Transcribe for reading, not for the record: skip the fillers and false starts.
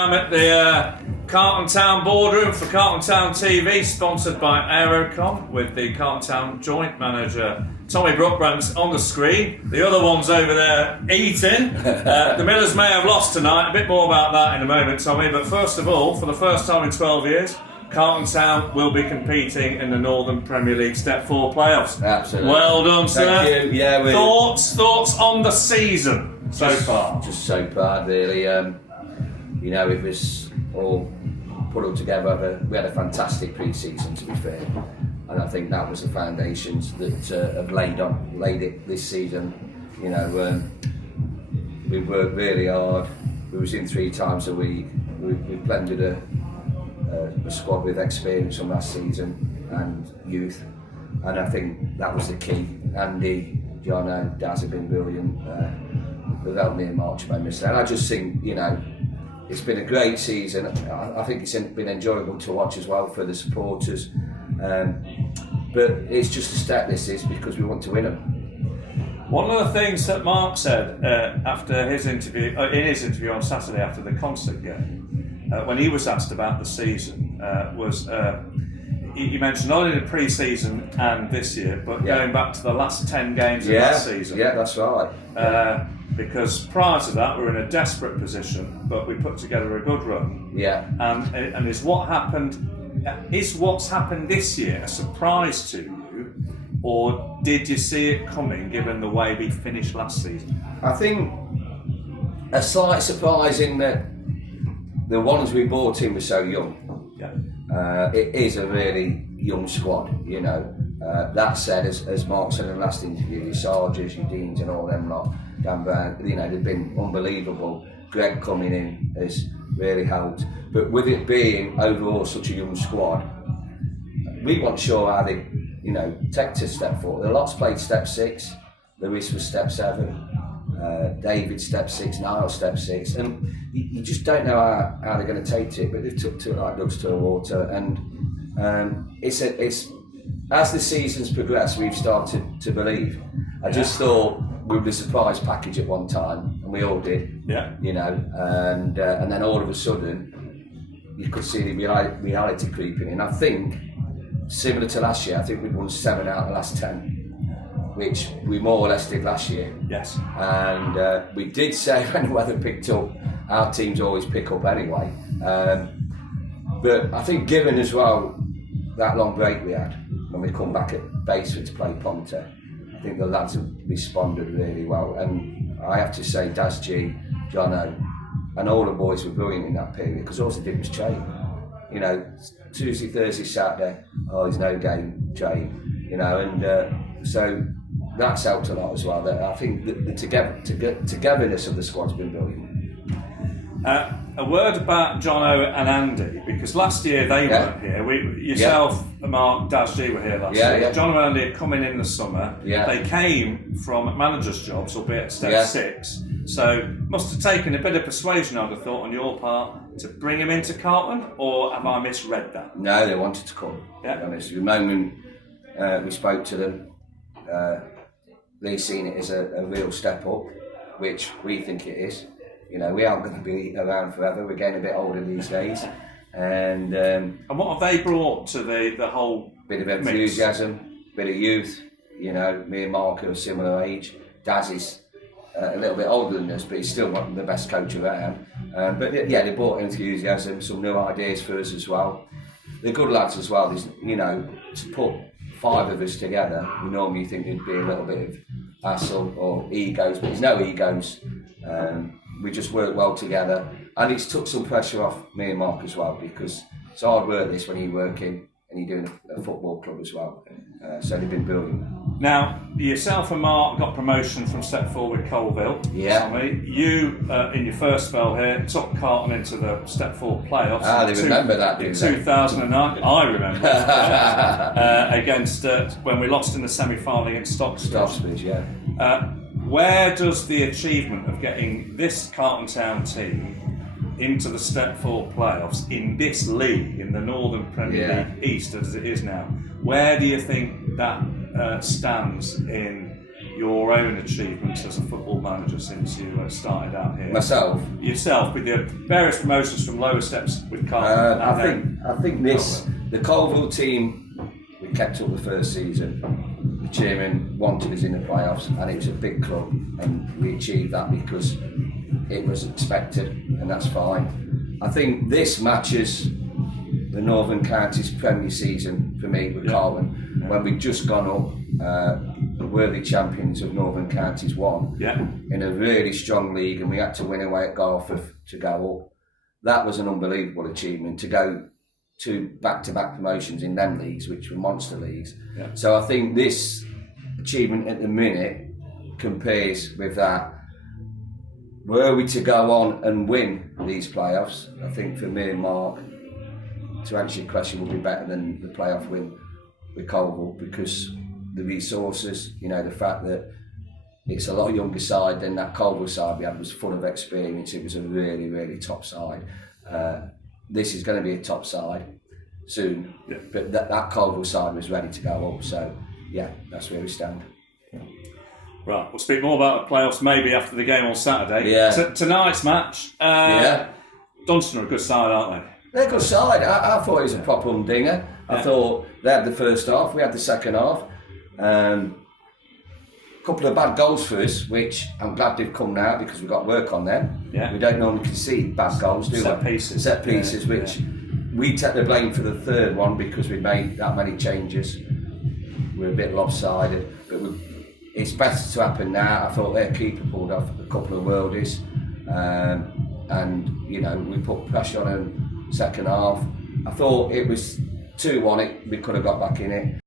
I'm at the Carlton Town boardroom for Carlton Town TV, sponsored by Aerocom, with the Carlton Town joint manager Tommy Brookbanks on the screen. The other one's over there eating. The Millers may have lost tonight. A bit more about that in a moment, Tommy. But first of all, for the first time in 12 years, Carlton Town will be competing in the Northern Premier League Step 4 playoffs. Absolutely. Well done, sir. Thank you. Yeah, Thoughts on the season so far? Just so far, really. It was all put together. We had a fantastic pre-season, to be fair, and I think that was the foundations that have laid it this season. We worked really hard. We was in 3 times a week. We blended a squad with experience from last season and youth, and I think that was the key. Andy, Jono, Daz have been brilliant. They've helped me and Mark tremendously, and I just think it's been a great season. I think it's been enjoyable to watch as well for the supporters. But it's just a step, this is, because we want to win them. One of the things that Mark said after his interview, in his interview on Saturday after the concert game, when he was asked about the season, was he mentioned not only the pre-season and this year, but going back to the last 10 games of that season. Yeah, that's right. Because prior to that, we were in a desperate position, but we put together a good run. Yeah. And is what's happened this year a surprise to you, or did you see it coming given the way we finished last season? I think a slight surprise in that the ones we brought in were so young. Yeah. It is a really young squad, That said, as Mark said in the last interview, your Sargers, your Deans and all them lot, Dan Brown, they've been unbelievable. Greg coming in has really helped. But with it being overall such a young squad, we weren't sure how they, take to step 4. The lots played step 6, Lewis was step 7, David step 6, Niall step 6, and you just don't know how they're going to take to it. But they've took to it like ducks to water, and it's as the season's progressed, we've started to believe. I just thought we were the surprise package at one time, and we all did. Yeah. And then all of a sudden, you could see the reality creeping in. I think, similar to last year, I think we'd won 7 out of the last 10, which we more or less did last year. Yes. And we did say when the weather picked up, our teams always pick up anyway. But I think given as well that long break we had, when we come back at Baseford to play Ponte, I think the lads have responded really well, and I have to say Daz G, Jono, and all the boys were brilliant in that period, because all they did was train. Tuesday, Thursday, Saturday, there's no game, train. And so that's helped a lot as well. I think the togetherness of the squad's been brilliant. A word about Jono and Andy, because last year they weren't here. Yourself, Mark, Daz G were here last year. Yeah. Jono and Andy had come in the summer. Yeah. They came from managers' jobs, albeit at step 6. So must have taken a bit of persuasion, I'd have thought, on your part to bring them into Carlton, or have I misread that? No, they wanted to come. Yeah. To be honest, the moment we spoke to them, they seen it as a real step up, which we think it is. We aren't going to be around forever. We're getting a bit older these days, and what have they brought to the whole bit of enthusiasm, bit of youth. Me and Mark are a similar age. Daz is a little bit older than us, but he's still one of the best coach around. But they brought enthusiasm, some new ideas for us as well. They're good lads as well. To put 5 of us together, we normally think there'd be a little bit of hassle or egos, but there's no egos. We just work well together, and it's took some pressure off me and Mark as well, because it's hard work this when you're working and you're doing a football club as well. So they've been brilliant. Now, yourself and Mark got promotion from Step 4 with Colville. Yeah. Tommy, you, in your first spell here, took Carlton into the Step 4 playoffs. They remember that, in 2009. I remember that. Against, when we lost in the semi-final against Stockbridge. Yeah. Where does the achievement of getting this Carlton Town team into the Step 4 playoffs in this league, in the Northern Premier League East as it is now, where do you think that stands in your own achievements as a football manager since you started out here? Myself. Yourself, with the various promotions from lower steps with Carlton. I think the Colville team, we kept up the first season. The chairman wanted us in the playoffs, and it was a big club, and we achieved that because it was expected, and that's fine. I think this matches the Northern Counties Premier season for me with Carlton, when we'd just gone up, the worthy champions of Northern Counties won in a really strong league, and we had to win away at Garforth to go up. That was an unbelievable achievement, to go to back-to-back promotions in them leagues, which were monster leagues. So I think this achievement at the minute compares with that. Were we to go on and win these playoffs, I think for me and Mark, to answer your question, would be better than the playoff win with Colville, because the resources, the fact that it's a lot younger side than that Colville side we had was full of experience. It was a really, really top side. This is going to be a top side soon, but that Colville side was ready to go up. So, that's where we stand. Right, we'll speak more about the playoffs maybe after the game on Saturday. Tonight's match, Dunstan are a good side, aren't they? They're a good side. I thought it was a proper humdinger. I thought they had the first half, we had the second half. A couple of bad goals for us, which I'm glad they've come now because we've got work on them. We don't normally concede bad goals, do we? Set pieces, which we take the blame for the third one because we made that many changes. We're a bit lopsided, but it's better to happen now. I thought their keeper pulled off a couple of worldies, and we put pressure on them second half. I thought it was 2-1. We could have got back in it.